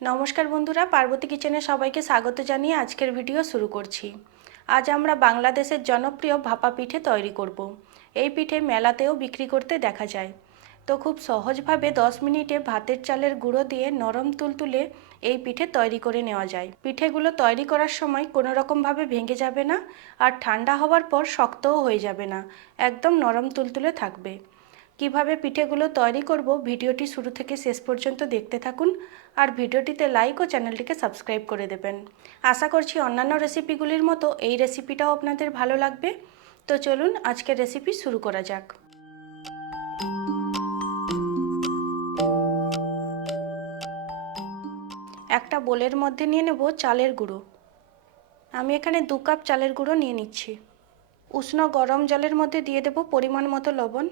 নমস্কার বন্ধুরা, পার্বতী কিচেনে সবাইকে স্বাগত জানিয়ে আজকের ভিডিও শুরু করছি। আজ আমরা বাংলাদেশের জনপ্রিয় ভাপা পিঠে তৈরি করব। এই পিঠে মেলাতেও বিক্রি করতে দেখা যায়। তো খুব সহজভাবে 10 মিনিটে ভাতের চালের গুঁড়ো দিয়ে নরম তুলতুলে এই পিঠে তৈরি করে নেওয়া যায়। পিঠেগুলো তৈরি করার সময় কোনো রকমভাবে ভেঙে যাবে না আর ঠান্ডা হওয়ার পর শক্তও হয়ে যাবে না, একদম নরম তুলতুলে থাকবে। কীভাবে পিঠেগুলো তৈরি করব ভিডিওটি শুরু থেকে শেষ পর্যন্ত দেখতে থাকুন। আর ভিডিওটিতে লাইক ও চ্যানেলটিকে সাবস্ক্রাইব করে দেবেন। আশা করছি অন্যান্য রেসিপিগুলির মতো এই রেসিপিটাও আপনাদের ভালো লাগবে। তো চলুন আজকের রেসিপি শুরু করা যাক। একটা বোলের মধ্যে নিয়ে নেব চালের গুঁড়ো। আমি এখানে দু কাপ চালের গুঁড়ো নিয়ে নিচ্ছি। উষ্ণ গরম জলের মধ্যে দিয়ে দেব পরিমাণ মতো লবণ।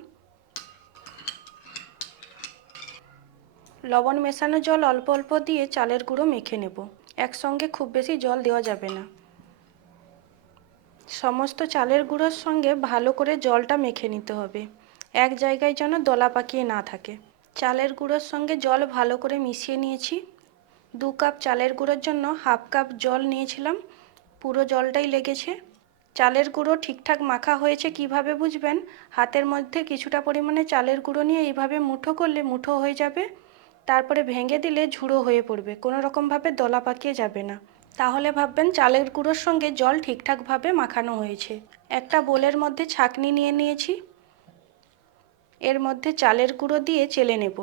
লবণ মেশানো জল অল্প অল্প দিয়ে চালের গুঁড়ো মেখে নেব। একসঙ্গে খুব বেশি জল দেওয়া যাবে না। সমস্ত চালের গুঁড়োর সঙ্গে ভালো করে জলটা মেখে নিতে হবে। এক জায়গায় যেন দলা পাকিয়ে না থাকে। চালের গুঁড়োর সঙ্গে জল ভালো করে মিশিয়ে নিয়েছি। দু কাপ চালের গুঁড়োর জন্য হাফ কাপ জল নিয়েছিলাম। পুরো জলটাই লেগেছে। চালের গুঁড়ো ঠিকঠাক মাখা হয়েছে কীভাবে বুঝবেন? হাতের মধ্যে কিছুটা পরিমাণে চালের গুঁড়ো নিয়ে এইভাবে মুঠো করলে মুঠো হয়ে যাবে। তারপরে ভেঙে দিলে ঝুড়ো হয়ে পড়বে, কোনো রকমভাবে দলা পাকিয়ে যাবে না। তাহলে ভাববেন চালের গুঁড়োর সঙ্গে জল ঠিকঠাকভাবে মাখানো হয়েছে। একটা বোলের মধ্যে ছাকনি নিয়ে নিয়েছি। এর মধ্যে চালের গুঁড়ো দিয়ে চেলে নেব।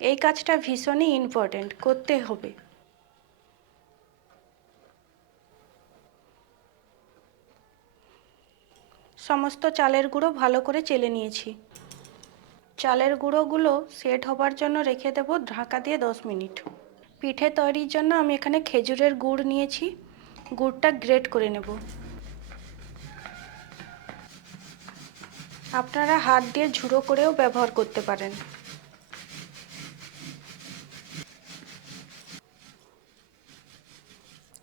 এই কাজটা ভীষণই ইম্পর্ট্যান্ট করতে হবে। সমস্ত চালের গুঁড়ো ভালো করে চেলে নিয়েছি। চালের গুঁড়োগুলো সেট হবার জন্য রেখে দেব ঢাকা দিয়ে দশ মিনিট। পিঠে তৈরির জন্য আমি এখানে খেজুরের গুড় নিয়েছি। গুড়টা গ্রেট করে নেব। আপনারা হাত দিয়ে ঝুড়ো করেও ব্যবহার করতে পারেন।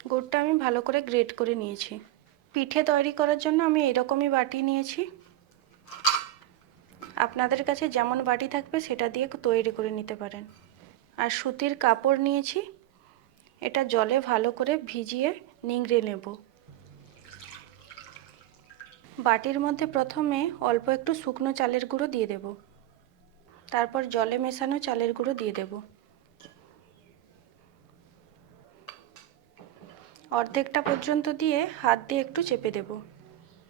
গুড়টা আমি ভালো করে গ্রেট করে নিয়েছি। পিঠে তৈরি করার জন্য আমি এরকমই বাটি নিয়েছি। আপনাদের কাছে যেমন বাটি থাকবে সেটা দিয়ে তৈরি করে নিতে পারেন। আর সুতির কাপড় নিয়েছি। এটা জলে ভালো করে ভিজিয়ে নিংড়ে নেব। বাটির মধ্যে প্রথমে অল্প একটু শুকনো চালের গুঁড়ো দিয়ে দেব। তারপর জলে মেশানো চালের গুঁড়ো দিয়ে দেব। অর্ধেকটা পর্যন্ত দিয়ে হাত দিয়ে একটু চেপে দেব।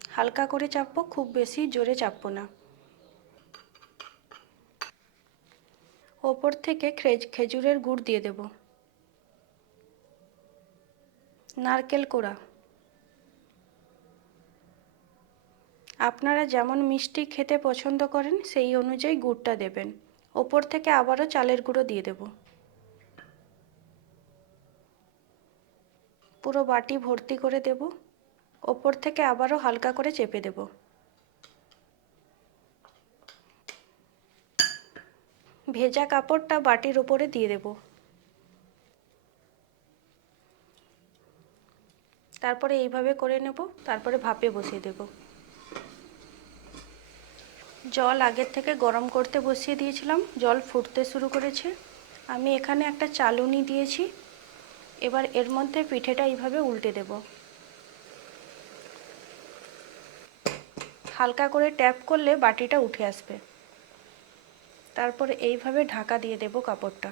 হালকা করে চাপবো, খুব বেশি জোরে চাপবো না। ওপর থেকে খেজুরের গুড় দিয়ে দেব। নারকেল কোড়া। আপনারা যেমন মিষ্টি খেতে পছন্দ করেন, সেই অনুযায়ী গুড়টা দেবেন। ওপর থেকে আবারও চালের গুঁড়ো দিয়ে দেব। পুরো বাটি ভর্তি করে দেব। ওপর থেকে আবারও হালকা করে চেপে দেব। ভেজা কাপড়টা বাটির ওপরে দিয়ে দেব। তারপরে এইভাবে করে নেব, তারপরে ভাপে বসিয়ে দেব। জল আগের থেকে গরম করতে বসিয়ে দিয়েছিলাম, জল ফুটতে শুরু করেছে। আমি এখানে একটা চালুনি দিয়েছি। এবার এর মধ্যে পিঠেটা এইভাবে উল্টে দেব। হালকা করে ট্যাপ করলে বাটিটা উঠে আসবে। তারপর এইভাবে ঢাকা দিয়ে দেব কাপড়টা।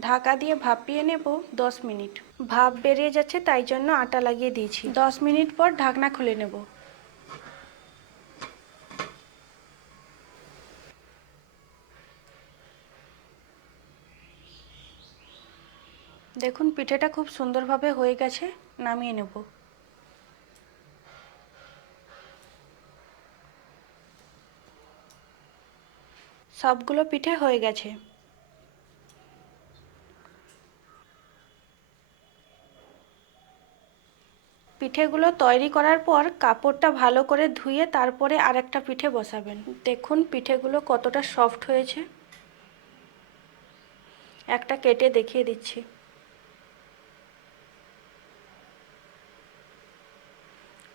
ঢাকা দিয়ে ভাপিয়ে নেব দশ মিনিট। ভাপ বেরিয়ে যাচ্ছে, তাই জন্য আটা লাগিয়ে দিয়েছি। দশ মিনিট পর ঢাকনা খুলে নেব। দেখুন, পিঠেটা খুব সুন্দরভাবে হয়ে গেছে, নামিয়ে নেব। সবগুলো পিঠে হয়ে গেছে। পিঠেগুলো তৈরি করার পর কাপড়টা ভালো করে ধুয়ে তারপরে আরেকটা পিঠে বসাবেন। দেখুন, পিঠেগুলো কতটা সফট হয়েছে। একটা কেটে দেখিয়ে দিচ্ছি।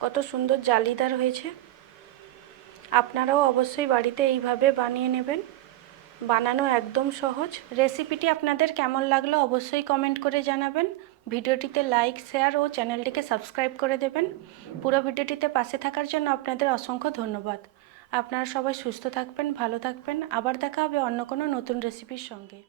কত সুন্দর জালিদার হয়েছে। আপনারাও অবশ্যই বাড়িতে এইভাবে বানিয়ে নেবেন। বানানো একদম সহজ। রেসিপিটি আপনাদের কেমন লাগল অবশ্যই কমেন্ট করে জানাবেন। ভিডিওটিতে লাইক, শেয়ার ও চ্যানেলটিকে সাবস্ক্রাইব করে দেবেন। পুরো ভিডিওটিতে পাশে থাকার জন্য আপনাদের অসংখ্য ধন্যবাদ। আপনারা সবাই সুস্থ থাকবেন, ভালো থাকবেন। আবার দেখা হবে অন্য কোনো নতুন রেসিপির সঙ্গে।